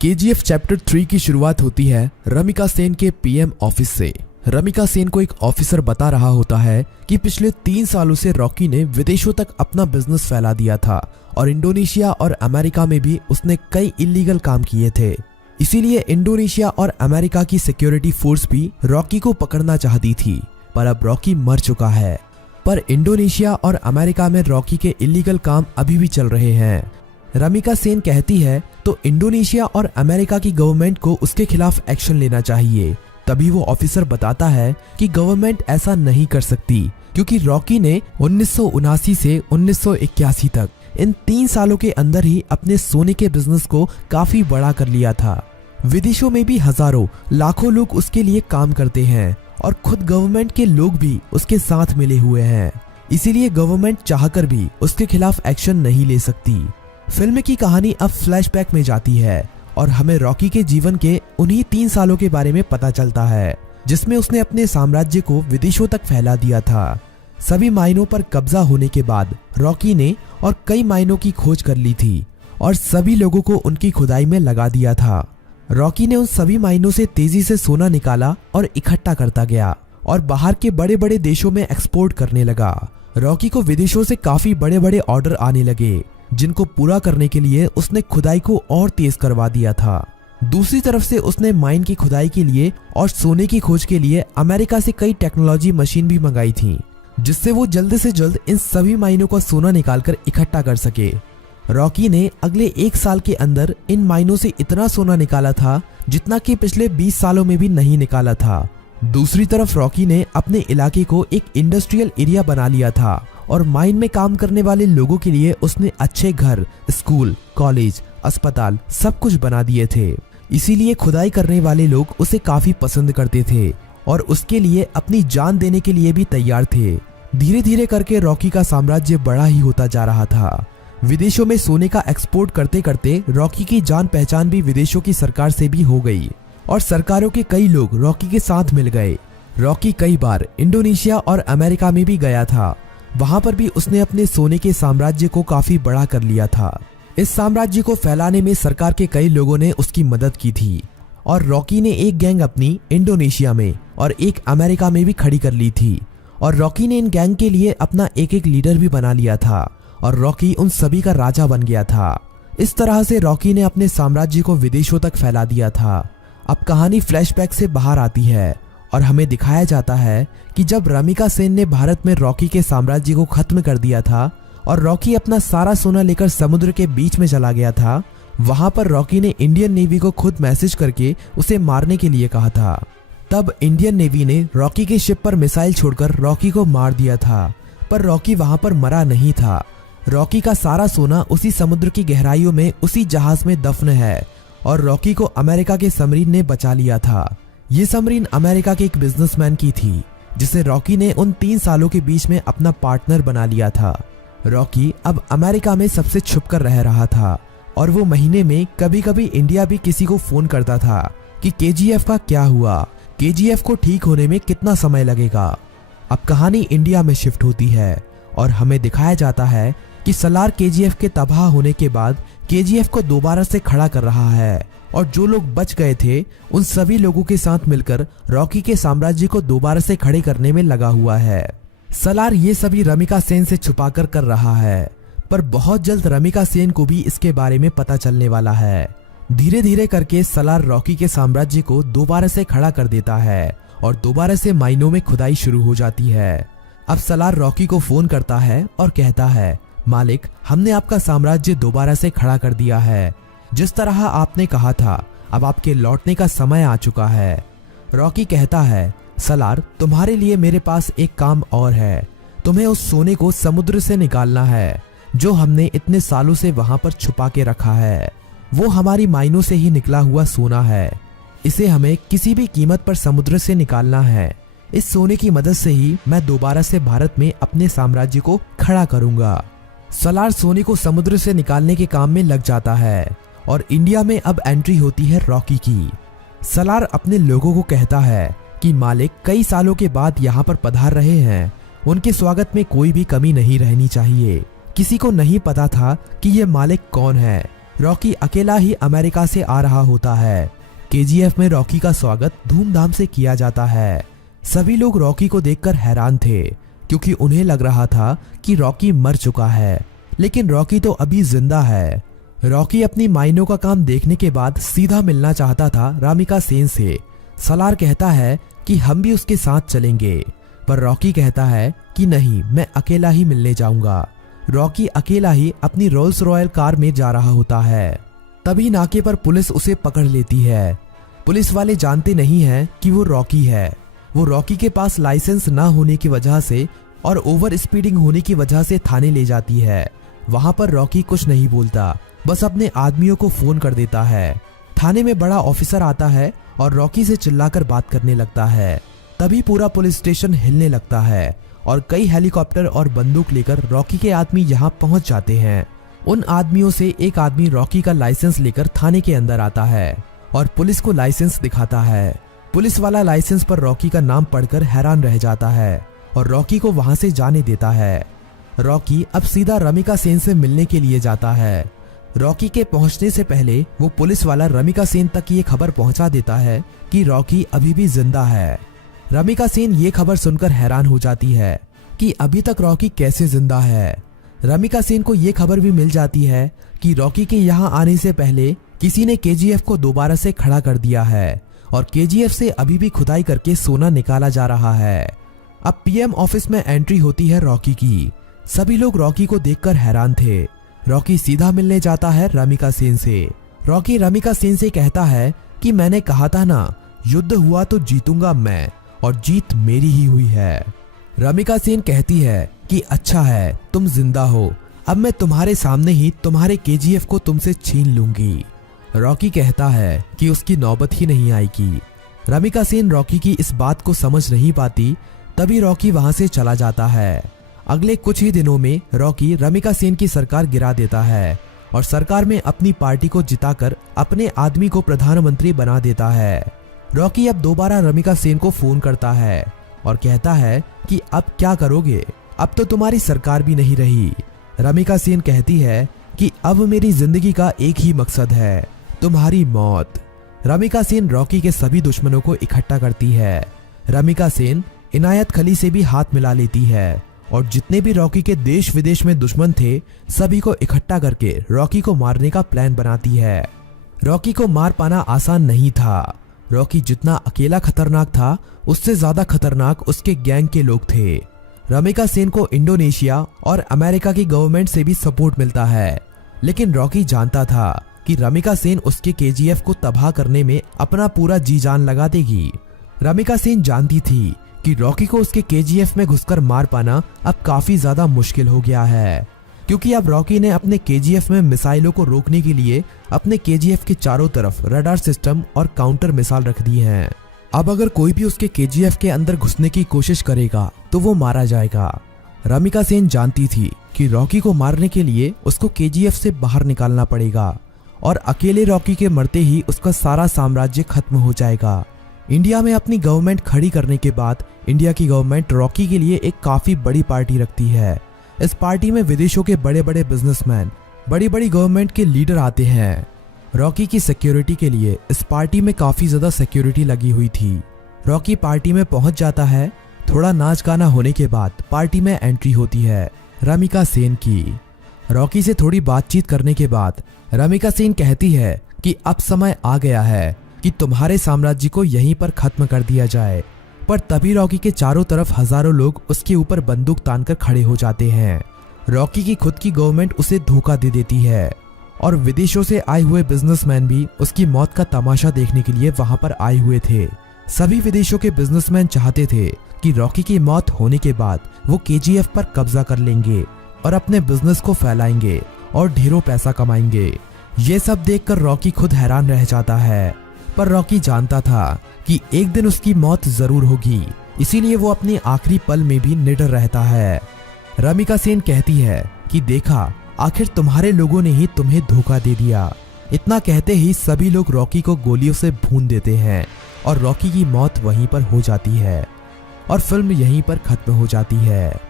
KGF chapter 3 की शुरुआत होती है रमिका सेन के पीएम ऑफिस से। रमिका सेन को एक ऑफिसर बता रहा होता है कि पिछले 3 सालों से रॉकी ने विदेशों तक अपना बिजनेस फैला दिया था और इंडोनेशिया और अमेरिका में भी उसने कई इलीगल काम किए थे। इसीलिए इंडोनेशिया और अमेरिका की सिक्योरिटी फोर्स भी रॉकी को पकड़ना चाहती थी, पर अब रॉकी मर चुका है। पर इंडोनेशिया और अमेरिका में रॉकी के इलीगल काम अभी भी चल रहे हैं। रमिका सेन कहती है तो इंडोनेशिया और अमेरिका की गवर्नमेंट को उसके खिलाफ एक्शन लेना चाहिए। तभी वो ऑफिसर बताता है कि गवर्नमेंट ऐसा नहीं कर सकती, क्योंकि रॉकी ने 1979 से 1981 तक इन 3 सालों के अंदर ही अपने सोने के बिजनेस को काफी बड़ा कर लिया था। विदेशों में भी हजारों लाखों लोग उसके लिए काम करते हैं और खुद गवर्नमेंट के लोग भी उसके साथ मिले हुए हैं। इसीलिए गवर्नमेंट चाहकर भी उसके खिलाफ एक्शन नहीं ले सकती। फिल्म की कहानी अब फ्लैशबैक में जाती है और हमें रॉकी के जीवन के उन्हीं 3 सालों के बारे में पता चलता है, जिसमें उसने अपने साम्राज्य को विदेशों तक फैला दिया था। सभी माइनों पर कब्जा होने के बाद रॉकी ने और कई माइनों की खोज कर ली थी और सभी लोगों को उनकी खुदाई में लगा दिया था। रॉकी ने उन सभी माइनों से तेजी से सोना निकाला और इकट्ठा करता गया और बाहर के बड़े बड़े देशों में एक्सपोर्ट करने लगा। रॉकी को विदेशों से काफी बड़े बड़े ऑर्डर आने लगे, जिनको पूरा करने के लिए उसने खुदाई को और तेज करवा दिया था। दूसरी तरफ से उसने माइन की खुदाई के लिए और सोने की खोज के लिए अमेरिका से कई टेक्नोलॉजी मशीन भी मंगाई थी, जिससे वो जल्द से जल्द इन सभी माइनों का सोना निकालकर इकट्ठा कर सके। रॉकी ने अगले 1 साल के अंदर इन माइनों से इतना सोना निकाला था जितना कि पिछले 20 सालों में भी नहीं निकाला था। दूसरी तरफ रॉकी ने अपने इलाके को एक इंडस्ट्रियल एरिया बना लिया था और माइन में काम करने वाले लोगों के लिए उसने अच्छे घर, स्कूल, कॉलेज, अस्पताल सब कुछ बना दिए थे। इसीलिए खुदाई करने वाले लोग उसे काफी पसंद करते थे और उसके लिए अपनी जान देने के लिए भी तैयार थे। धीरे धीरे करके रॉकी का साम्राज्य बड़ा ही होता जा रहा था। विदेशों में सोने का एक्सपोर्ट करते करते रॉकी की जान पहचान भी विदेशों की सरकार से भी हो गई और सरकारों के कई लोग रॉकी के साथ मिल गए। रॉकी कई बार इंडोनेशिया और अमेरिका में भी गया था। वहां पर भी उसने अपने सोने के साम्राज्य को काफी बड़ा कर लिया था। इस साम्राज्य को फैलाने में सरकार के कई लोगों ने उसकी मदद की थी और रॉकी ने एक गैंग अपनी इंडोनेशिया में और एक अमेरिका में भी खड़ी कर ली थी और रॉकी ने इन गैंग के लिए अपना एक लीडर भी बना लिया था और रॉकी उन सभी का राजा बन गया था। इस तरह से रॉकी ने अपने साम्राज्य को विदेशों तक फैला दिया था। अब कहानी फ्लैशबैक से बाहर आती है और हमें दिखाया जाता है कि जब रमिका सेन ने भारत में रॉकी के साम्राज्य को खत्म कर दिया था और रॉकी अपना सारा सोना लेकर समुद्र के बीच में चला गया था, वहां पर रॉकी ने इंडियन नेवी को खुद मैसेज करके उसे मारने के लिए कहा था। तब इंडियन नेवी ने रॉकी के शिप पर मिसाइल छोड़कर रॉकी को मार दिया था, पर रॉकी वहां पर मरा नहीं था। रॉकी का सारा सोना उसी समुद्र की गहराइयों में उसी जहाज में दफन है और रॉकी को अमेरिका के सबमरीन ने बचा लिया था। ये सबमरीन अमेरिका के एक बिजनेसमैन की थी, जिसे रॉकी ने उन 3 सालों के बीच में अपना पार्टनर बना लिया था। रॉकी अब अमेरिका में सबसे छुपकर रह रहा था और वो महीने में कभी कभी इंडिया भी किसी को फोन करता था कि केजीएफ का क्या हुआ, केजीएफ को ठीक होने में कितना समय लगेगा। अब कहानी इंडिया में शिफ्ट होती है और हमें दिखाया जाता है कि सलार केजीएफ के तबाह होने के बाद केजीएफ को दोबारा से खड़ा कर रहा है और जो लोग बच गए थे उन सभी लोगों के साथ मिलकर रॉकी के साम्राज्य को दोबारा से खड़े करने में लगा हुआ है। सलार ये सभी रमिका सेन से छुपाकर कर रहा है, पर बहुत जल्द रमिका सेन को भी इसके बारे में पता चलने वाला है। धीरे धीरे करके सलार रॉकी के साम्राज्य को दोबारा से खड़ा कर देता है और दोबारा से माइनों में खुदाई शुरू हो जाती है। अब सलार रॉकी को फोन करता है और कहता है, मालिक, हमने आपका साम्राज्य दोबारा से खड़ा कर दिया है। जिस तरह आपने कहा था, अब आपके लौटने का समय आ चुका है। रॉकी कहता है, सलार, तुम्हारे लिए मेरे पास एक काम और है। तुम्हें उस सोने को समुद्र से निकालना है जो हमने इतने सालों से वहां पर छुपा के रखा है। वो हमारी माइनों से ही निकला हुआ सोना है। इसे हमें किसी भी कीमत पर समुद्र से निकालना है। इस सोने की मदद से ही मैं दोबारा से भारत में अपने साम्राज्य को खड़ा करूंगा। सलार सोने को समुद्र से निकालने के काम में लग जाता है और इंडिया में अब एंट्री होती है रॉकी की। सलार अपने लोगों को कहता है कि मालिक कई सालों के बाद यहाँ पर पधार रहे हैं, उनके स्वागत में कोई भी कमी नहीं रहनी चाहिए। किसी को नहीं पता था कि ये मालिक कौन है रॉकी अकेला ही अमेरिका से आ रहा होता है। केजीएफ में रॉकी का स्वागत धूमधाम से किया जाता है। सभी लोग रॉकी को देखकर हैरान थे क्योंकि उन्हें लग रहा था कि रॉकी मर चुका है, लेकिन रॉकी तो अभी जिंदा है। रॉकी अपनी माइनों का काम देखने के बाद सीधा मिलना चाहता था रामिका सेन से। सलार कहता है कि हम भी उसके साथ चलेंगे, पर रॉकी कहता है कि नहीं, मैं अकेला ही मिलने जाऊंगा। रॉकी अकेला ही अपनी रोल्स रॉयल कार में जा रहा होता है। तभी नाके पर पुलिस उसे पकड़ लेती है। पुलिस वाले जानते नहीं हैं कि वो रॉकी है। वो रॉकी के पास लाइसेंस ना होने की वजह से और ओवर स्पीडिंग होने की वजह से थाने ले जाती है। वहां पर रॉकी कुछ नहीं बोलता, बस अपने आदमियों को फोन कर देता है। थाने में बड़ा ऑफिसर आता है और रॉकी से चिल्लाकर बात करने लगता है। तभी पूरा पुलिस स्टेशन हिलने लगता है और कई हेलीकॉप्टर और बंदूक लेकर रॉकी के आदमी यहाँ पहुंच जाते हैं। उन आदमियों से एक आदमी रॉकी का लाइसेंस लेकर थाने के अंदर आता है और पुलिस को लाइसेंस दिखाता है। पुलिस वाला लाइसेंस पर रॉकी का नाम पढ़कर हैरान रह जाता है और रॉकी को वहां से जाने देता है। रॉकी अब सीधा रमिका सेन से मिलने के लिए जाता है। रॉकी के पहुंचने से पहले वो पुलिस वाला रमिका सेन तक ये खबर पहुंचा देता है कि रॉकी अभी भी जिंदा है। रमिका सेन ये खबर सुनकर हैरान हो जाती है कि अभी तक रॉकी कैसे जिंदा है। रमिका सेन को ये खबर भी मिल जाती है कि रॉकी के यहाँ आने से पहले किसी ने केजीएफ को दोबारा से खड़ा कर दिया है और केजीएफ से अभी भी खुदाई करके सोना निकाला जा रहा है। अब पीएम ऑफिस में एंट्री होती है रॉकी की। सभी लोग रॉकी को देखकर हैरान थे। रॉकी सीधा मिलने जाता है रमिका सेन से। रॉकी रमिका सेन से कहता है कि मैंने कहा था ना, युद्ध हुआ तो जीतूंगा मैं, और जीत मेरी ही हुई है। रमिका सेन कहती है कि अच्छा है, तुम जिंदा हो, अब मैं तुम्हारे सामने ही तुम्हारे केजीएफ को तुमसे छीन लूंगी। रॉकी कहता है कि उसकी नौबत ही नहीं आएगी। रमिका सेन रॉकी की इस बात को समझ नहीं पाती। तभी रॉकी वहां से चला जाता है। अगले कुछ ही दिनों में रॉकी रमिका सेन की सरकार गिरा देता है और सरकार में अपनी पार्टी को जिताकर अपने आदमी को प्रधानमंत्री बना देता है। रॉकी अब दोबारा रमिका सेन को फोन करता है और कहता है कि अब क्या करोगे, अब तो तुम्हारी सरकार भी नहीं रही। रमिका सेन कहती है कि अब मेरी जिंदगी का एक ही मकसद है, तुम्हारी मौत। रमिका सेन रॉकी के सभी दुश्मनों को इकट्ठा करती है। रमिका सेन इनायत खली से भी हाथ मिला लेती है और जितने भी रॉकी के देश विदेश में दुश्मन थे सभी को इकट्ठा करके रॉकी को मारने का प्लान बनाती है। रॉकी को मार पाना आसान नहीं था। रॉकी जितना अकेला खतरनाक था उससे ज्यादा खतरनाक उसके गैंग के लोग थे। रमिका सेन को इंडोनेशिया और अमेरिका की गवर्नमेंट से भी सपोर्ट मिलता है, लेकिन रॉकी जानता था कि रमिका सेन उसके केजीएफ को तबाह करने में अपना पूरा जी जान लगा देगी। रमिका सेन जानती थी कि रॉकी को उसके केजीएफ में घुसकर मार पाना अब काफी ज्यादा मुश्किल हो गया है, क्योंकि अब रॉकी ने अपने केजीएफ में मिसाइलों को रोकने के लिए अपने केजीएफ के चारों तरफ रडार सिस्टम और काउंटर मिसाइल रख दी हैं। अब अगर कोई भी उसके केजीएफ के अंदर घुसने की कोशिश करेगा तो वो मारा जाएगा। रमिका सेन जानती थी कि रॉकी को मारने के लिए उसको केजीएफ से बाहर निकालना पड़ेगा और अकेले रॉकी के मरते ही उसका सारा साम्राज्य खत्म हो जाएगा। इंडिया में अपनी गवर्नमेंट खड़ी करने के बाद इंडिया की गवर्नमेंट रॉकी के लिए एक काफी बड़ी पार्टी रखती है। इस पार्टी में विदेशों के बड़े बड़े बिजनेसमैन, बड़ी बड़ी गवर्नमेंट के लीडर आते हैं। रॉकी की सिक्योरिटी के लिए इस पार्टी में काफी ज्यादा सिक्योरिटी लगी हुई थी। रॉकी पार्टी में पहुंच जाता है। थोड़ा नाच गाना होने के बाद पार्टी में एंट्री होती है रमिका सेन की। रॉकी से थोड़ी बातचीत करने के बाद रमिका सेन कहती है कि अब समय आ गया है कि तुम्हारे साम्राज्य को यहीं पर खत्म कर दिया जाए। पर तभी रॉकी के चारों तरफ हजारों लोग उसके ऊपर बंदूक तानकर खड़े हो जाते हैं। रॉकी की खुद की गवर्नमेंट उसे धोखा दे देती है और विदेशों से आए हुए बिजनेसमैन भी उसकी मौत का तमाशा देखने के लिए वहां पर आए हुए थे। सभी विदेशों के बिजनेसमैन चाहते थे कि रॉकी की मौत होने के बाद वो केजीएफ पर कब्जा कर लेंगे और अपने बिजनेस को फैलाएंगे और ढेरों पैसा कमाएंगे। ये सब देखकर रॉकी खुद हैरान रह जाता है, पर रॉकी जानता था कि एक दिन उसकी मौत जरूर होगी, इसीलिए वो अपने आखिरी पल में भी निडर रहता है। रमिका सेन कहती है कि देखा, आखिर तुम्हारे लोगों ने ही तुम्हें धोखा दे दिया। इतना कहते ही सभी लोग रॉकी को गोलियों से भून देते हैं और रॉकी की मौत वहीं पर हो जाती है और फिल्म यहीं पर खत्म हो जाती है।